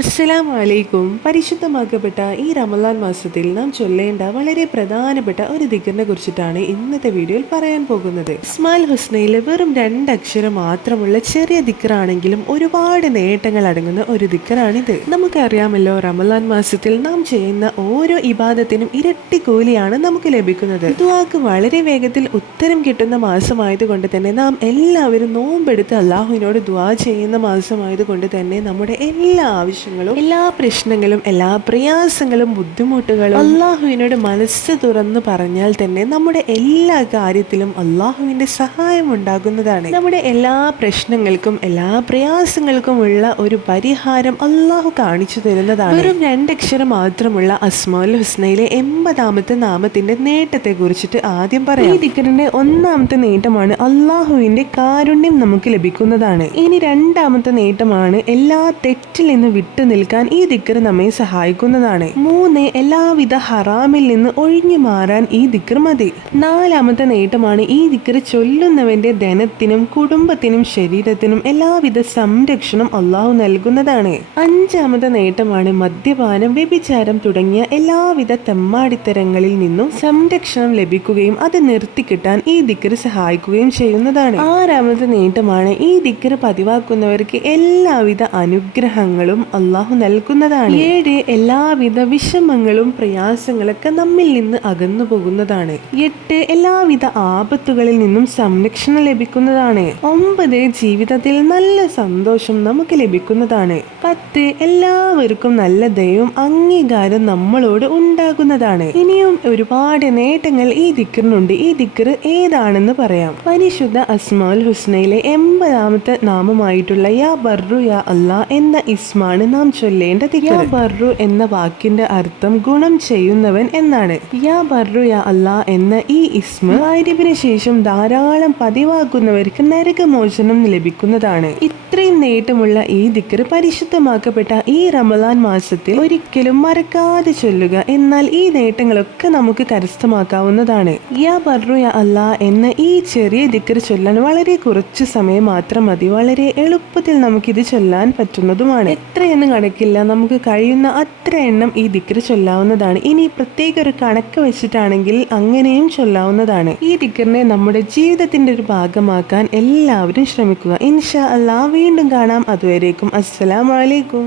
അസ്സലാമു വലൈക്കും പരിശുദ്ധമാക്കപ്പെട്ട ഈ റമലാൻ മാസത്തിൽ നാം ചൊല്ലേണ്ട വളരെ പ്രധാനപ്പെട്ട ഒരു ദിഗറിനെ കുറിച്ചിട്ടാണ് ഇന്നത്തെ വീഡിയോയിൽ പറയാൻ പോകുന്നത്. ഇസ്മാൽ ഹുസ്നയിലെ വെറും രണ്ട് അക്ഷരം മാത്രമുള്ള ചെറിയ ദിക്കറാണെങ്കിലും ഒരുപാട് നേട്ടങ്ങൾ അടങ്ങുന്ന ഒരു ദിക്കറാണിത്. നമുക്കറിയാമല്ലോ റമലാൻ മാസത്തിൽ നാം ചെയ്യുന്ന ഓരോ ഇബാദത്തിനും ഇരട്ടി കൂലിയാണ് നമുക്ക് ലഭിക്കുന്നത്. ദുവാക്ക് വളരെ വേഗത്തിൽ ഉത്തരം കിട്ടുന്ന മാസമായതുകൊണ്ട് തന്നെ നാം എല്ലാവരും നോമ്പെടുത്ത് അള്ളാഹുവിനോട് ദുവാ ചെയ്യുന്ന മാസമായതുകൊണ്ട് തന്നെ നമ്മുടെ എല്ലാ ആവശ്യങ്ങളും എല്ലാ പ്രശ്നങ്ങളും എല്ലാ പ്രയാസങ്ങളും ബുദ്ധിമുട്ടുകളും അള്ളാഹുവിനോട് മനസ്സ് തുറന്ന് പറഞ്ഞാൽ തന്നെ നമ്മുടെ എല്ലാ കാര്യത്തിലും അള്ളാഹുവിന്റെ സഹായം ഉണ്ടാകുന്നതാണ്. നമ്മുടെ എല്ലാ പ്രശ്നങ്ങൾക്കും എല്ലാ പ്രയാസങ്ങൾക്കും ഉള്ള ഒരു പരിഹാരം അള്ളാഹു കാണിച്ചു തരുന്നതാണ്. വെറും രണ്ടക്ഷരം മാത്രമുള്ള അസ്മാൽ ഹുസ്നയിലെ എൺപതാമത്തെ നാമത്തിന്റെ നേട്ടത്തെ കുറിച്ചിട്ട് ആദ്യം പറയാം. ഈ ദിക്കറിന്റെ ഒന്നാമത്തെ നേട്ടമാണ് അള്ളാഹുവിന്റെ കാരുണ്യം നമുക്ക് ലഭിക്കുന്നതാണ്. ഇനി രണ്ടാമത്തെ നേട്ടമാണ് എല്ലാ തെറ്റിൽ നിന്ന് വിട്ടു നിൽക്കാൻ ഈ ദിക്കർ നമ്മെ സഹായിക്കുന്നതാണ്. മൂന്ന് എല്ലാവിധ ഹറാമിൽ നിന്ന് ഒഴിഞ്ഞു മാറാൻ ഈ ദിക്കർ മതി. നാലാമത്തെ നേട്ടമാണ് ഈ ദിക്കർ ചൊല്ലുന്നവന്റെ ധനത്തിനും കുടുംബത്തിനും ശരീരത്തിനും എല്ലാവിധ സംരക്ഷണം അള്ളാഹു നൽകുന്നതാണ്. അഞ്ചാമത്തെ നേട്ടമാണ് മദ്യപാനം വ്യഭിചാരം തുടങ്ങിയ എല്ലാവിധ തെമ്മാടിത്തരങ്ങളിൽ നിന്നും സംരക്ഷണം ലഭിക്കുകയും അത് നിർത്തിക്കിട്ടാൻ ഈ ദിക്കർ സഹായിക്കുകയും ചെയ്യുന്നതാണ്. ആറാമത്തെ നേട്ടമാണ് ഈ ദിക്കർ പതിവാക്കുന്നവർക്ക് എല്ലാവിധ അനുഗ്രഹങ്ങളും അള്ളാഹു നൽകുന്നതാണ്. ഏഴ് എല്ലാവിധ വിഷമങ്ങളും പ്രയാസങ്ങളൊക്കെ നമ്മിൽ നിന്ന് അകന്നു പോകുന്നതാണ്. എട്ട് എല്ലാവിധ ആപത്തുകളിൽ നിന്നും സംരക്ഷണം ലഭിക്കുന്നതാണ്. ഒമ്പത് ജീവിതത്തിൽ നല്ല സന്തോഷം നമുക്ക് ലഭിക്കുന്നതാണ്. പത്ത് എല്ലാവർക്കും നല്ല ദൈവം അംഗീകാരം നമ്മളോട് ഉണ്ടാകുന്നതാണ്. ഇനിയും ഒരുപാട് നേട്ടങ്ങൾ ഈ ദിക്കറിനുണ്ട് ഈ ദിക്കർ ഏതാണെന്ന് പറയാം. പരിശുദ്ധ അസ്മാൽ ഹുസ്നയിലെ എൺപതാമത്തെ നാമമായിട്ടുള്ള യാ ബർറു യാ അല്ലാ എന്ന ഇസ്മാണ് നാം ചൊല്ലേണ്ട യാ ബർറു എന്ന വാക്കിന്റെ അർത്ഥം ഗുണം ചെയ്യുന്നവൻ എന്നാണ്. യാ ബർറു യാ അല്ലാ എന്ന ഈ ഇസ്മ വാര്യപ്പിന് ശേഷം ധാരാളം പതിവാക്കുന്നവർക്ക് നരകമോചനം ലഭിക്കുന്നതാണ്. ഇത്രയും നേട്ടമുള്ള ഈ ദിക്കർ പരിശുദ്ധമാക്കപ്പെട്ട ഈ റമദാൻ മാസത്തിൽ ഒരിക്കലും മറക്കാതെ ചൊല്ലുക. എന്നാൽ ഈ നേട്ടങ്ങളൊക്കെ നമുക്ക് കരസ്ഥമാക്കാവുന്നതാണ്. യാ പറഞ്ഞു യാ അല്ലാ എന്ന ഈ ചെറിയ ദിക്കർ ചൊല്ലാൻ വളരെ കുറച്ച് സമയം മാത്രം മതി. വളരെ എളുപ്പത്തിൽ നമുക്കിത് ചൊല്ലാൻ പറ്റുന്നതുമാണ്. എത്രയെന്ന് കണക്കില്ല. നമുക്ക് കഴിയുന്ന അത്ര എണ്ണം ഈ ദിക്കർ ചൊല്ലാവുന്നതാണ്. ഇനി പ്രത്യേക ഒരു കണക്ക് വെച്ചിട്ടാണെങ്കിൽ അങ്ങനെയും ചൊല്ലാവുന്നതാണ്. ഈ ദിക്കറിനെ നമ്മുടെ ജീവിതത്തിന്റെ ഒരു ഭാഗമാക്കാൻ എല്ലാവരും ശ്രമിക്കുക. ഇൻഷാ അല്ലാ വീണ്ടും കാണാം. അതുവരേക്കും അസ്സലാമലൈക്കും